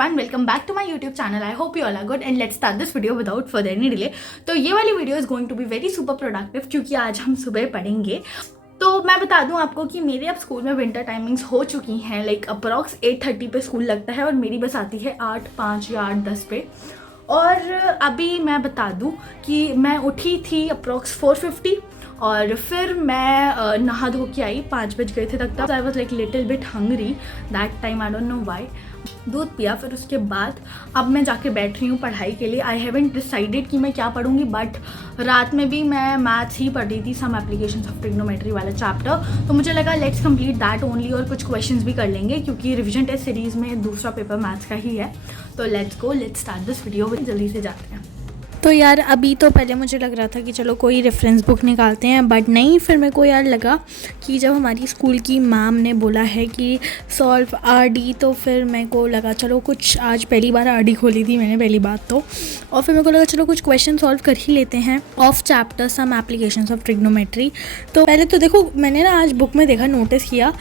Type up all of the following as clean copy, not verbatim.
everyone, welcome back to my YouTube channel. I hope you all are good and let's start this video without further any delay. तो ये वाली video is going to be very super productive क्योंकि आज हम सुबह पढ़ेंगे. तो मैं बता दूं आपको कि मेरे अब स्कूल में विंटर टाइमिंग्स हो चुकी हैं. लाइक अप्रॉक्स 8:30 पे स्कूल लगता है और मेरी बस आती है 8:05 या 8:10 पे. और अभी मैं बता दूं कि मैं उठी थी अप्रॉक्स 4:50 और फिर मैं नहा धो के आई. 5 बज गए थे तक. I was like little bit hungry that time. I don't know why. दूध पिया. फिर उसके बाद अब मैं जाके बैठ रही हूँ पढ़ाई के लिए. आई हैवंट डिसाइडेड कि मैं क्या पढ़ूंगी, बट रात में भी मैं मैथ्स ही पढ़ रही थी, सम एप्लीकेशंस ऑफ ट्रिग्नोमेट्री वाला चैप्टर. तो मुझे लगा लेट्स कंप्लीट दैट ओनली और कुछ क्वेश्चंस भी कर लेंगे क्योंकि रिविजन टेस्ट सीरीज़ में दूसरा पेपर मैथ्स का ही है. तो लेट्स स्टार्ट दिस वीडियो. जल्दी से जाते हैं. तो यार अभी तो पहले मुझे लग रहा था कि चलो कोई रेफरेंस बुक निकालते हैं, बट नहीं. फिर मेरे को यार लगा कि जब हमारी स्कूल की मैम ने बोला है कि सॉल्व आरडी, तो फिर मेरे को लगा चलो कुछ, आज पहली बार आरडी खोली थी मैंने पहली बात तो. और फिर मेरे को लगा चलो कुछ क्वेश्चन सॉल्व कर ही लेते हैं of chapter some applications of trigonometry. तो पहले तो देखो मैंने ना आज बुक में देखा, नोटिस किया.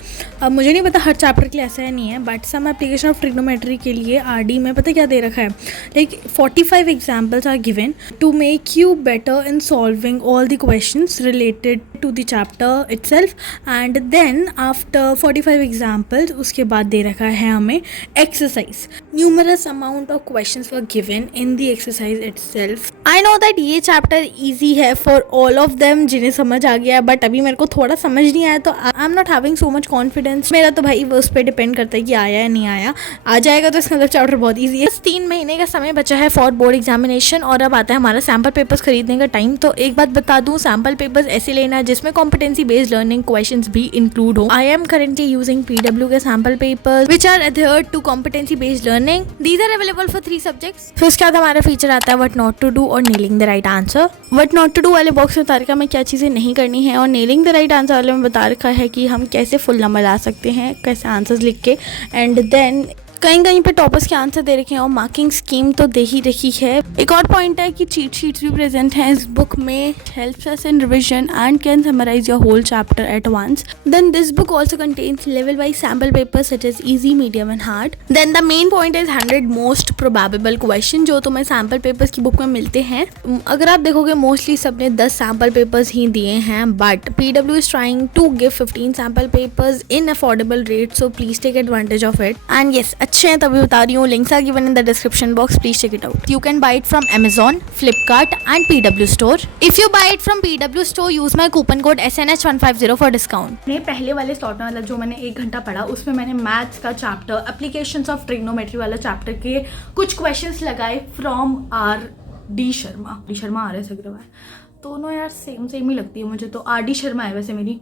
अब मुझे नहीं पता हर चैप्टर के लिए ऐसा है नहीं है, but some application of trigonometry के लिए आरडी में पता क्या दे रखा है. Like 45 examples are given to make you better in solving all the questions related to the chapter itself. And then after 45 examples उसके बाद दे रखा है हमें exercise. Numerous amount of questions were given in the exercise itself. I know that ये chapter easy है for all of them जिन्हें समझ आ गया है, बट अभी मेरे को थोड़ा समझ नहीं आया तो I'm not having so much confidence. मेरा तो भाई उस पर डिपेंड करता है कि आया या नहीं आया. आ जाएगा तो इसका मतलब चैप्टर बहुत ईजी है. 3 महीने का समय बचा है फॉर बोर्ड एग्जामिनेशन और अब आता है हमारा सैम्पल पेपर्स खरीदने का टाइम. तो एक बात बता दूं, सैम्पल पेपर्स ऐसे लेना है जिसमें कॉम्पिटेंसी बेस्ड लर्निंग क्वेश्चंस भी इंक्लूड हो. I am currently using PW के sample papers which are adhered to competency based learning. These are available for 3 subjects. फिर उसके बाद हमारा फीचर आता है व्हाट नॉट टू डू और nailing the right answer. What not to do वाले box में बता रखा है मैं क्या चीज़ें नहीं करनी है, और नेलिंग द राइट आंसर वाले में बता रखा है कि हम कैसे फुल नंबर ला सकते हैं, कैसे आंसर्स लिख के. एंड देन कहीं कहीं पे टॉपर्स के आंसर दे रखे हैं और मार्किंग स्कीम तो दे ही रखी है. एक और पॉइंट है कि चीट शीट्स भी प्रेजेंट हैं इस बुक में. Helps us in revision and can summarise your whole chapter at once. Then this book also contains level wise sample papers such as easy, medium and hard. Then the main point is 100 most probable question जो तुम्हें sample papers की book में मिलते हैं. अगर आप देखोगे mostly सबने 10 सैम्पल पेपर्स ही दिए हैं, but PW is trying to give 15 sample papers in affordable rate, so please take advantage of it. And yes, अच्छे हैं तभी बता रही हूँ. Links are given in the description box, please check it out. You can buy it from Amazon, Flipkart and PW store. If you buy it from PW store use my coupon code SNH150 for discount. ने पहले वाले slot में मतलब जो मैंने 1 घंटा पढ़ा उसमें मैंने मैथ्स का चैप्टर एप्लीकेशंस ऑफ ट्रिग्नोमेट्री वाला चैप्टर के कुछ क्वेश्चंस लगाए from RD Sharma. D Sharma आ रहे अग्रवाल, दोनों यार सेम ही लगती है मुझे तो. RD शर्मा है वैसे मेरी,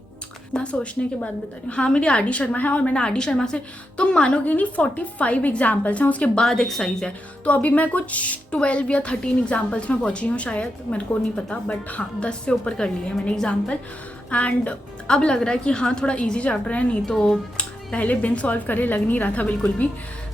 ना सोचने के बाद बता रही हूँ. हाँ मेरी RD शर्मा है और मैंने RD शर्मा से तुम मानोगे नहीं 45 एग्जाम्पल्स हैं, उसके बाद एक्सरसाइज है. तो अभी मैं कुछ 12 या 13 एग्जाम्पल्स में पहुँची हूँ शायद, मेरे को नहीं पता, बट हाँ 10 से ऊपर कर लिए हैं मैंने एग्जाम्पल. एंड अब लग रहा है कि हाँ थोड़ा ईजी चैप्टर है, नहीं तो पहले बिन सॉल्व करे लग नहीं रहा था बिल्कुल भी.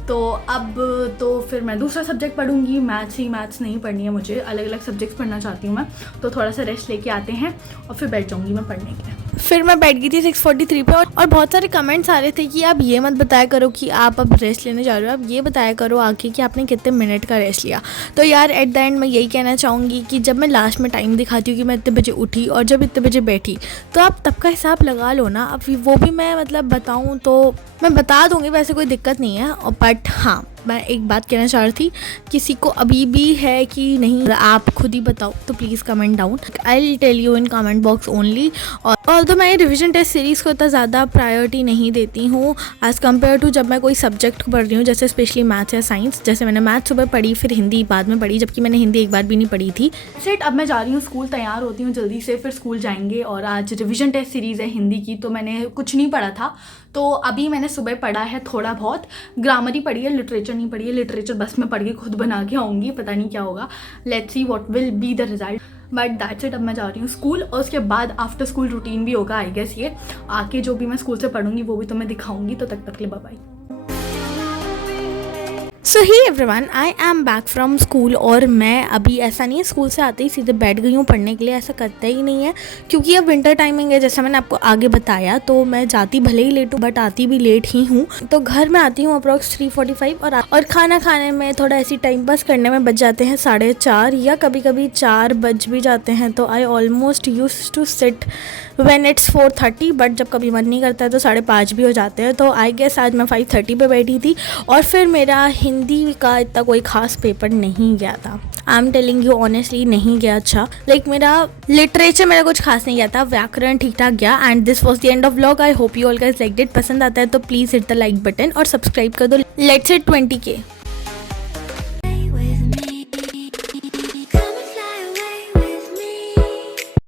तो अब तो फिर मैं दूसरा सब्जेक्ट पढ़ूंगी. मैथ्स नहीं पढ़नी है मुझे, अलग अलग सब्जेक्ट्स पढ़ना चाहती हूँ मैं. तो थोड़ा सा रेस्ट लेके आते हैं और फिर बैठ जाऊँगी मैं पढ़ने के लिए. फिर मैं बैठ गई थी 6:43 पे और बहुत सारे कमेंट्स आ रहे थे कि आप ये मत बताया करो कि आप अब रेस्ट लेने जा रहे हो, आप ये बताया करो आके कि आपने कितने मिनट का रेस्ट लिया. तो यार एट द एंड मैं यही कहना चाहूँगी कि जब मैं लास्ट में टाइम दिखाती हूँ कि मैं इतने बजे उठी और जब इतने बजे बैठी, तो आप तब का हिसाब लगा लो ना. अब वो भी मैं मतलब बताऊँ तो मैं बता दूँगी, वैसे कोई दिक्कत नहीं है. बट हाँ मैं एक बात कहना चाह रही थी, किसी को अभी भी है कि नहीं आप खुद ही बताओ तो please comment down. I will tell you in comment box only. और तो मैं रिविजन टेस्ट सीरीज़ को इतना ज़्यादा प्रायोरिटी नहीं देती हूँ एज़ कम्पेयर टू जब मैं कोई सब्जेक्ट पढ़ रही हूँ, जैसे स्पेशली मैथ्स या साइंस. जैसे मैंने मैथ्स सुबह पढ़ी, फिर हिंदी बाद में पढ़ी, जबकि मैंने हिंदी एक बार भी नहीं पढ़ी थी. सेट अब मैं जा रही हूँ स्कूल, तैयार होती हूँ जल्दी से, फिर स्कूल जाएंगे. और आज रिविजन टेस्ट सीरीज़ है हिंदी की, तो मैंने कुछ नहीं पढ़ा था. तो अभी मैंने सुबह पढ़ा है थोड़ा बहुत, ग्रामर ही पढ़ी है, लिटरेचर नहीं पढ़ी है. लिटरेचर बस मैं पढ़ के खुद बना के आऊँगी, पता नहीं क्या होगा. Let's see what will be the result. But that's it. अब मैं जा रही हूँ स्कूल और उसके बाद आफ्टर स्कूल रूटीन भी होगा आई गेस. ये आके जो भी मैं स्कूल से पढ़ूंगी वो भी तुम्हें दिखाऊंगी. तो तक के लिए bye bye. So hi everyone, I am back from school. और मैं अभी ऐसा नहीं है स्कूल से आते ही सीधे बैठ गई हूँ पढ़ने के लिए, ऐसा करता ही नहीं है क्योंकि अब विंटर टाइमिंग है जैसा मैंने आपको आगे बताया। तो मैं जाती भले ही लेट हूँ बट आती भी लेट ही हूँ। तो घर में आती हूँ अप्रॉक्स 3:45 और खाना खाने में थोड़ा ऐसी टाइम पास करने में बच जाते हैं 4:30 या कभी कभी 4 बज भी जाते हैं। तो I almost use to sit when it's 4:30, but जब कभी मन नहीं करता है तो 5:30 भी हो जाते हैं। तो आई गेस आज मैं 5:30 पे बैठी थी और फिर मेरा हिंदी का इतना कोई खास पेपर नहीं गया था। I am telling you honestly, नहीं गया अच्छा। मेरा लिटरेचर मेरा कुछ खास नहीं गया था, व्याकरण ठीक ठाक गया। And this was the end of vlog. I hope you all guys liked it. पसंद आता है तो please hit the like button और सब्सक्राइब कर दो। Let's hit 20K।